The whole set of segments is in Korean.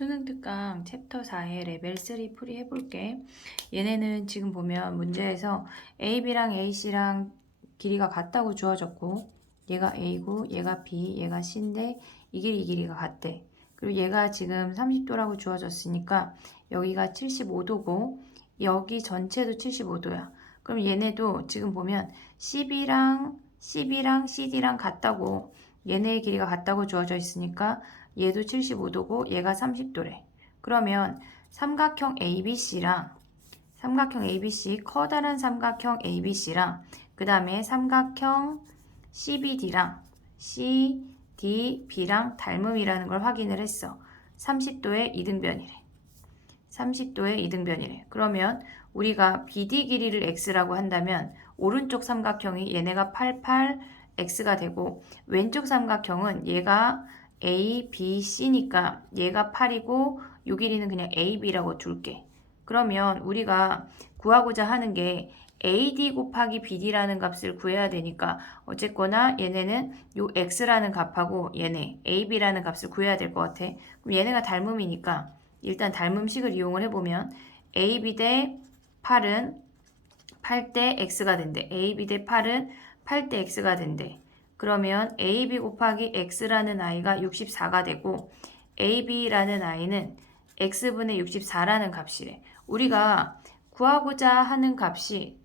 수능 특강 챕터 4의 레벨 3 풀이 해볼게. 얘네는 지금 보면 문제에서 AB랑 AC랑 길이가 같다고 주어졌고, 얘가 A고 얘가 B, 얘가 C인데 이 길이가 같대. 그리고 얘가 지금 30도라고 주어졌으니까 여기가 75도고 여기 전체도 75도야. 그럼 얘네도 지금 보면 CB랑 CD랑 같다고, 얘네의 길이가 같다고 주어져 있으니까 얘도 75도고 얘가 30도래. 그러면 삼각형 ABC, 커다란 삼각형 ABC랑 그 다음에 삼각형 CBD랑 CDB랑 닮음이라는 걸 확인을 했어. 30도의 이등변이래. 30도의 이등변이래. 그러면 우리가 BD 길이를 X라고 한다면 오른쪽 삼각형이 얘네가 88X가 되고 왼쪽 삼각형은 얘가 A, B, C니까 얘가 8이고 요 길이는 그냥 AB라고 둘게. 그러면 우리가 구하고자 하는 게 AD 곱하기 BD라는 값을 구해야 되니까 어쨌거나 얘네는 요 X라는 값하고 얘네 AB라는 값을 구해야 될 것 같아. 그럼 얘네가 닮음이니까 일단 닮음식을 이용을 해보면 AB 대 8은 8대 X가 된대. AB 대 8은 8대 X가 된대. 그러면 AB 곱하기 X라는 아이가 64가 되고 AB라는 아이는 X분의 64라는 값이래. 우리가 구하고자 하는 값이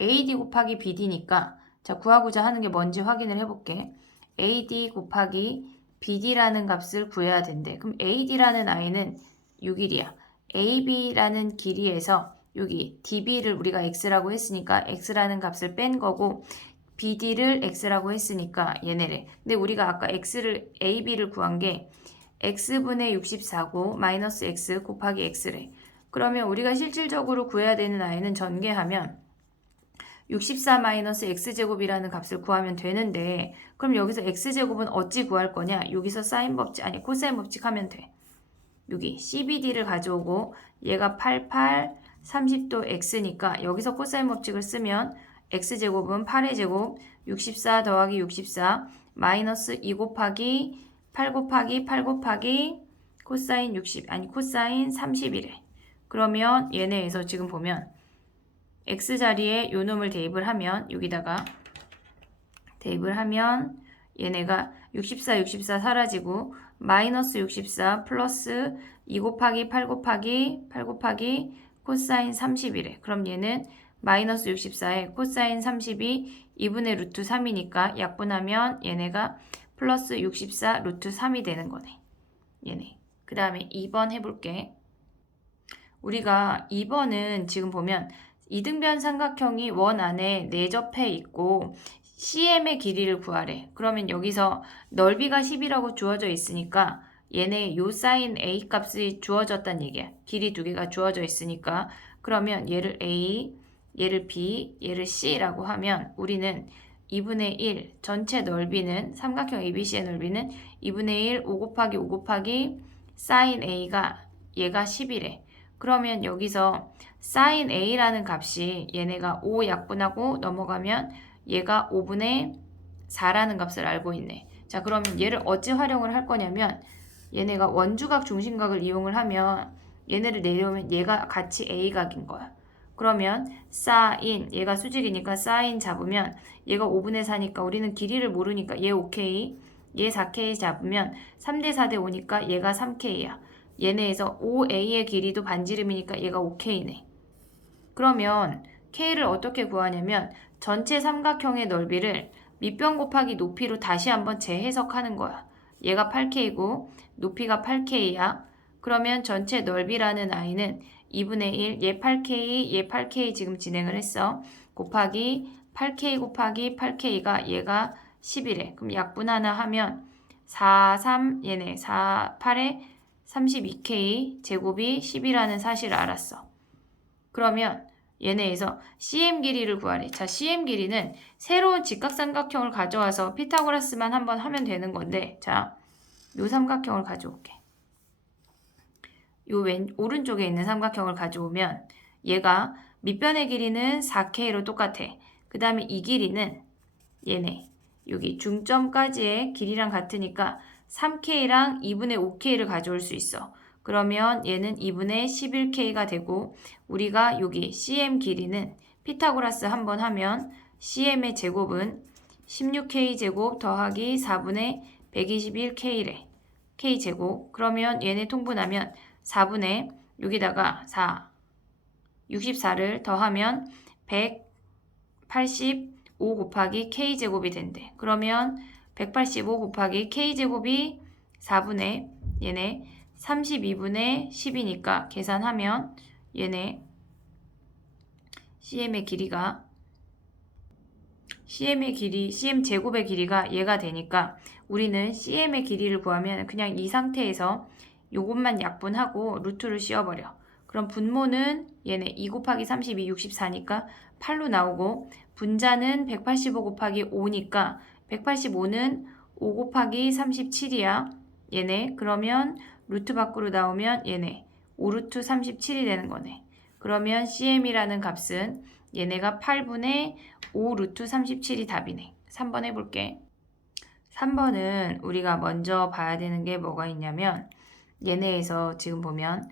AD 곱하기 BD니까 자, 구하고자 하는 게 뭔지 확인을 해볼게. AD 곱하기 BD라는 값을 구해야 된대. 그럼 AD라는 아이는 6일이야. AB라는 길이에서 여기 DB를 우리가 X라고 했으니까 X라는 값을 뺀 거고 BD를 X라고 했으니까 얘네래. 근데 우리가 아까 AB를 구한 게 X분의 64고 마이너스 X 곱하기 X래. 그러면 우리가 실질적으로 구해야 되는 아이는 전개하면 64-x제곱이라는 값을 구하면 되는데 그럼 여기서 x제곱은 어찌 구할 거냐? 여기서 사인 법칙, 아니 코사인 법칙 하면 돼. 여기 CBD를 가져오고 얘가 88, 30도 x니까 여기서 코사인 법칙을 쓰면 x제곱은 8의 제곱 64 더하기 64 마이너스 2 곱하기 8 곱하기 8 곱하기 코사인 60, 아니 코사인 30이래. 그러면 얘네에서 지금 보면 x자리에 요 놈을 대입을 하면 여기다가 대입을 하면 얘네가 64 사라지고 마이너스 64 플러스 2 곱하기 8 곱하기 코사인 30이래. 그럼 얘는 마이너스 64에 코사인 30이 2분의 루트 3이니까 약분하면 얘네가 플러스 64 루트 3이 되는 거네. 얘네. 그 다음에 2번 해볼게. 우리가 2번은 지금 보면 이등변 삼각형이 원 안에 내접해 있고 CM의 길이를 구하래. 그러면 여기서 넓이가 10이라고 주어져 있으니까 얘네 요 사인 A 값이 주어졌단 얘기야. 길이 두 개가 주어져 있으니까 그러면 얘를 A, 얘를 B, 얘를 C라고 하면 우리는 2분의 1 전체 넓이는 삼각형 ABC의 넓이는 2분의 1 5 곱하기 사인 A가 얘가 10이래. 그러면 여기서 sin A라는 값이 얘네가 5 약분하고 넘어가면 얘가 5분의 4라는 값을 알고 있네. 자, 그러면 얘를 어찌 활용을 할 거냐면 얘네가 원주각 중심각을 이용을 하면 얘네를 내려오면 얘가 같이 A각인 거야. 그러면 sin, 얘가 수직이니까 sin 잡으면 얘가 5분의 4니까 우리는 길이를 모르니까 얘 5K, 얘 4K 잡으면 3대 4대 5니까 얘가 3K야. 얘네에서 5A의 길이도 반지름이니까 얘가 5K네. 그러면 K를 어떻게 구하냐면 전체 삼각형의 넓이를 밑변 곱하기 높이로 다시 한번 재해석하는 거야. 얘가 8K고 높이가 8K야. 그러면 전체 넓이라는 아이는 2분의 1, 얘 8K 지금 진행을 했어. 곱하기 8K 곱하기 8K가 얘가 10이래. 그럼 약분 하나 하면 4, 3, 얘네 4, 8에 32K 제곱이 10이라는 사실을 알았어. 그러면 얘네에서 CM 길이를 구하래. 자, CM 길이는 새로운 직각삼각형을 가져와서 피타고라스만 한번 하면 되는 건데, 자, 요 삼각형을 가져올게. 요 오른쪽에 있는 삼각형을 가져오면 얘가 밑변의 길이는 4K로 똑같아. 그 다음에 이 길이는 얘네 여기 중점까지의 길이랑 같으니까 3K랑 2분의 5K를 가져올 수 있어. 그러면 얘는 2분의 11K가 되고 우리가 여기 CM 길이는 피타고라스 한번 하면 CM의 제곱은 16K제곱 더하기 4분의 121K래. K제곱. 그러면 얘네 통분하면 4분의 여기다가 4, 64를 더하면 185 곱하기 K제곱이 된대. 그러면 185 곱하기 K제곱이 4분의 얘네 32분의 10이니까 계산하면 얘네 CM의 길이가 CM 제곱의 길이가 얘가 되니까 우리는 CM의 길이를 구하면 그냥 이 상태에서 요것만 약분하고 루트를 씌워버려. 그럼 분모는 얘네 2 곱하기 32, 64니까 8로 나오고 분자는 185 곱하기 5니까 185는 5 곱하기 37이야. 얘네 그러면 루트 밖으로 나오면 얘네 5루트 37이 되는 거네. 그러면 CM이라는 값은 얘네가 8분의 5 루트 37이 답이네. 3번 해볼게. 3번은 우리가 먼저 봐야 되는 게 뭐가 있냐면 얘네에서 지금 보면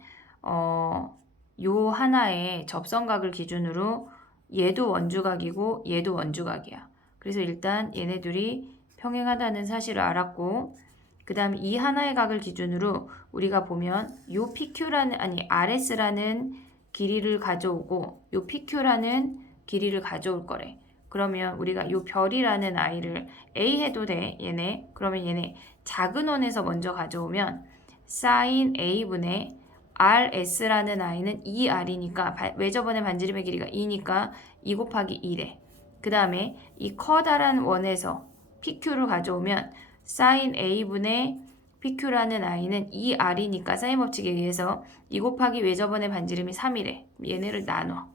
요 하나의 접선각을 기준으로 얘도 원주각이고 얘도 원주각이야. 그래서 일단 얘네들이 평행하다는 사실을 알았고 그 다음에 이 하나의 각을 기준으로 우리가 보면 요 PQ라는 RS라는 길이를 가져오고 요 PQ라는 길이를 가져올 거래. 그러면 우리가 요 별이라는 아이를 A 해도 돼. 얘네. 그러면 얘네 작은 원에서 먼저 가져오면 sin A분의 RS라는 아이는 2R이니까 외접원의 반지름의 길이가 2니까 2 곱하기 2래. 그 다음에 이 커다란 원에서 PQ를 가져오면 sin A분의 PQ라는 아이는 2R이니까 사인 법칙에 의해서 2 곱하기 외접원의 반지름이 3이래. 얘네를 나눠.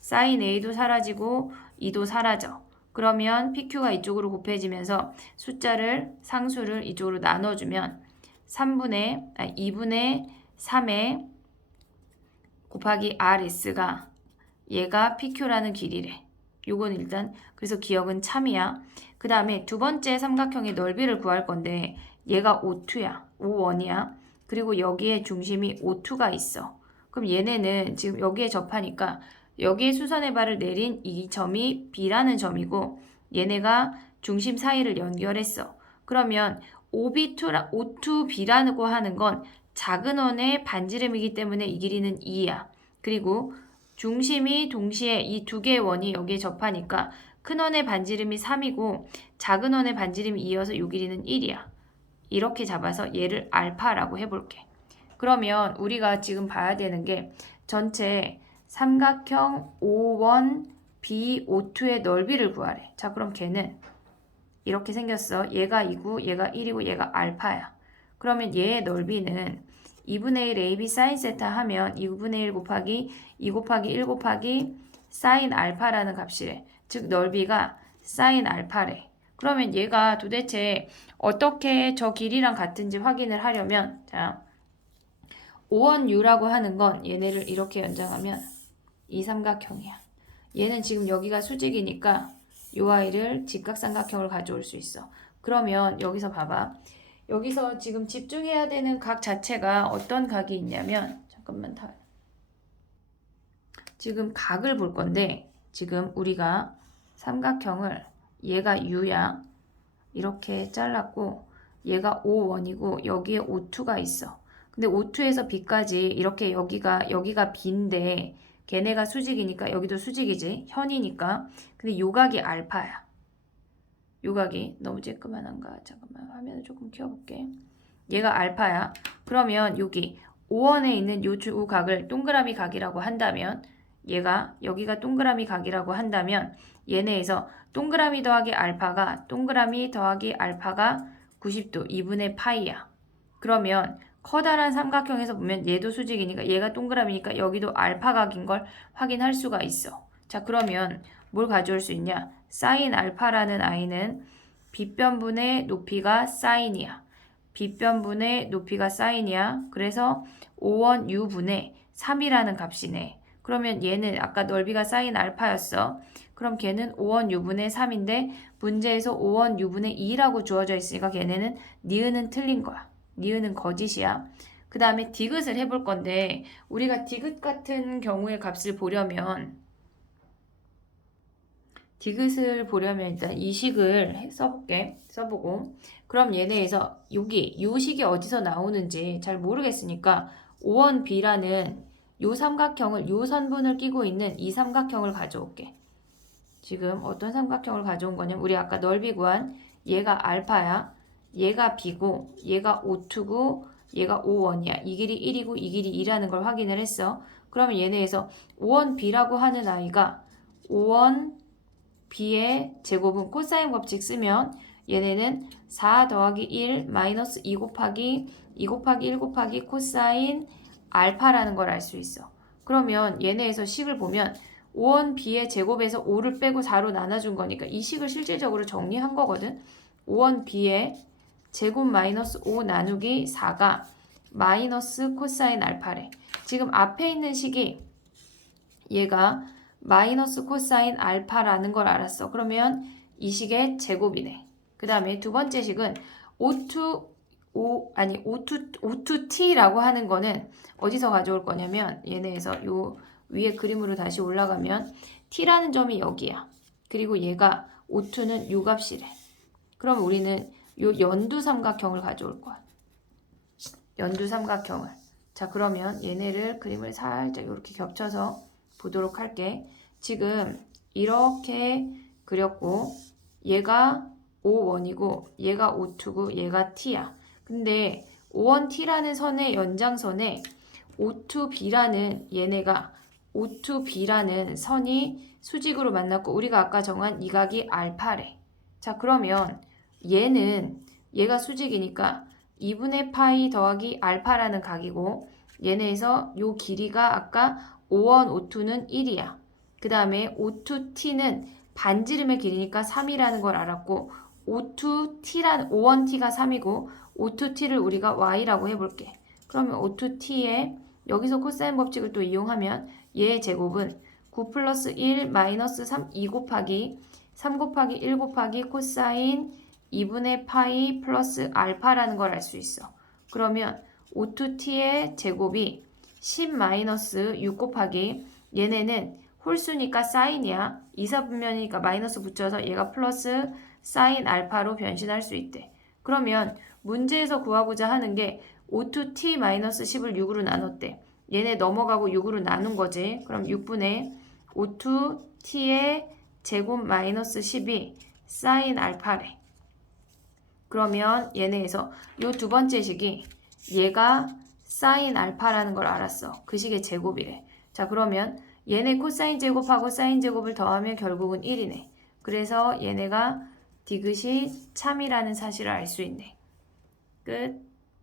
sin A도 사라지고 2도 사라져. 그러면 PQ가 이쪽으로 곱해지면서 상수를 이쪽으로 나눠주면 2분의 3에 곱하기 RS가 얘가 PQ라는 길이래. 요건 일단 그래서 기억은 참이야. 그 다음에 두 번째 삼각형의 넓이를 구할 건데 얘가 O2야. O1이야. 그리고 여기에 중심이 O2가 있어. 그럼 얘네는 지금 여기에 접하니까 여기에 수선의 발을 내린 이 점이 B라는 점이고 얘네가 중심 사이를 연결했어. 그러면 O2B라고 하는 건 작은 원의 반지름이기 때문에 이 길이는 2야. 그리고 중심이 동시에 이 두 개의 원이 여기에 접하니까 큰 원의 반지름이 3이고 작은 원의 반지름이 2여서 이 길이는 1이야. 이렇게 잡아서 얘를 알파라고 해볼게. 그러면 우리가 지금 봐야 되는 게 전체 삼각형 O1, B, O2의 넓이를 구하래. 자, 그럼 걔는 이렇게 생겼어. 얘가 2고 얘가 1이고 얘가 알파야. 그러면 얘의 넓이는 2분의 1 AB 사인 세타 하면 2분의 1 곱하기 2 곱하기 1 곱하기 사인 알파라는 값이래. 즉 넓이가 사인 알파래. 그러면 얘가 도대체 어떻게 저 길이랑 같은지 확인을 하려면 자 O1U라고 하는 건 얘네를 이렇게 연장하면 이 삼각형이야. 얘는 지금 여기가 수직이니까 요 아이를 직각삼각형을 가져올 수 있어. 그러면 여기서 봐봐. 여기서 지금 집중해야 되는 각 자체가 어떤 각이 있냐면 잠깐만 지금 각을 볼 건데 지금 우리가 삼각형을 얘가 U야. 이렇게 잘랐고 얘가 O1이고 여기에 O2가 있어. 근데 O2에서 B까지 이렇게 여기가 B인데 걔네가 수직이니까 여기도 수직이지. 현이니까. 근데 요 각이 알파야. 요 각이 너무 쬐끄만한가? 잠깐만 화면을 조금 키워볼게. 얘가 알파야. 그러면 여기 O1에 있는 요 각을 동그라미 각이라고 한다면 얘가 여기가 동그라미 각이라고 한다면 얘네에서 동그라미 더하기 알파가 90도 2분의 파이야. 그러면 커다란 삼각형에서 보면 얘도 수직이니까 얘가 동그라미니까 여기도 알파각인 걸 확인할 수가 있어. 자, 그러면 뭘 가져올 수 있냐? 사인 알파라는 아이는 빗변분의 높이가 사인이야. 빗변분의 높이가 사인이야. 그래서 5원 U분의 3이라는 값이네. 그러면 얘는 아까 넓이가 사인 알파였어. 그럼 걔는 5원 유분의 3인데 문제에서 5원 유분의 2라고 주어져 있으니까 걔네는 니은은 틀린 거야. 니은은 거짓이야. 그 다음에 디귿을 해볼 건데 우리가 디귿 같은 경우의 값을 보려면 일단 이 식을 써볼게. 써보고 그럼 얘네에서 요 식이 어디서 나오는지 잘 모르겠으니까 5원B라는 요 삼각형을 요 선분을 끼고 있는 이 삼각형을 가져올게. 지금 어떤 삼각형을 가져온 거냐면 우리 아까 넓이 구한 얘가 알파야. 얘가 B고 얘가 O2고 얘가 O1이야. 이 길이 1이고 이 길이 2라는 걸 확인을 했어. 그러면 얘네에서 5원B라고 하는 아이가 5원B의 제곱은 코사인 법칙 쓰면 얘네는 4 더하기 1 마이너스 2 곱하기 1 곱하기 코사인 알파라는 걸 알 수 있어. 그러면 얘네에서 식을 보면 5원B의 제곱에서 5를 빼고 4로 나눠준 거니까 이 식을 실질적으로 정리한 거거든. 5원B의 제곱 마이너스 5 나누기 4가 마이너스 코사인 알파래. 지금 앞에 있는 식이 얘가 마이너스 코사인 알파라는 걸 알았어. 그러면 이 식의 제곱이네. 그 다음에 두 번째 식은 O2T라고 하는 거는 어디서 가져올 거냐면 얘네에서 요 위에 그림으로 다시 올라가면 T라는 점이 여기야. 그리고 얘가 O2는 요 값이래. 그럼 우리는 요 연두 삼각형을 가져올 거야. 연두 삼각형을. 자, 그러면 얘네를 그림을 살짝 이렇게 겹쳐서 보도록 할게. 지금 이렇게 그렸고 얘가 O1이고 얘가 O2고 얘가 T야. 근데 O1T라는 선의 연장선에 O2B라는 얘네가 O2B라는 선이 수직으로 만났고 우리가 아까 정한 이 각이 알파래. 자, 그러면 얘가 수직이니까 2분의 파이 더하기 알파라는 각이고 얘네에서 요 길이가 아까 O1, O2는 1이야. 그 다음에 O2T는 반지름의 길이니까 3이라는 걸 알았고 O1T가 3이고 O2T를 우리가 Y라고 해볼게. 그러면 O2T에 여기서 코사인 법칙을 또 이용하면 얘의 제곱은 9 플러스 1 마이너스 3 2 곱하기 3 곱하기 1 곱하기 코사인 2분의 파이 플러스 알파라는 걸 알 수 있어. 그러면 O2T의 제곱이 10 마이너스 6 곱하기 얘네는 홀수니까 사인이야. 이사분면이니까 마이너스 붙여서 얘가 플러스 사인 알파로 변신할 수 있대. 그러면 문제에서 구하고자 하는 게 O2T 마이너스 10을 6으로 나눴대. 얘네 넘어가고 6으로 나눈 거지. 그럼 6분의 O2T의 제곱 마이너스 10이 사인 알파래. 그러면 얘네에서 요 두 번째 식이 얘가 사인 알파라는 걸 알았어. 그 식의 제곱이래. 자, 그러면 얘네 코사인 제곱하고 사인 제곱을 더하면 결국은 1이네. 그래서 얘네가 디귿이 참이라는 사실을 알 수 있네. 끝.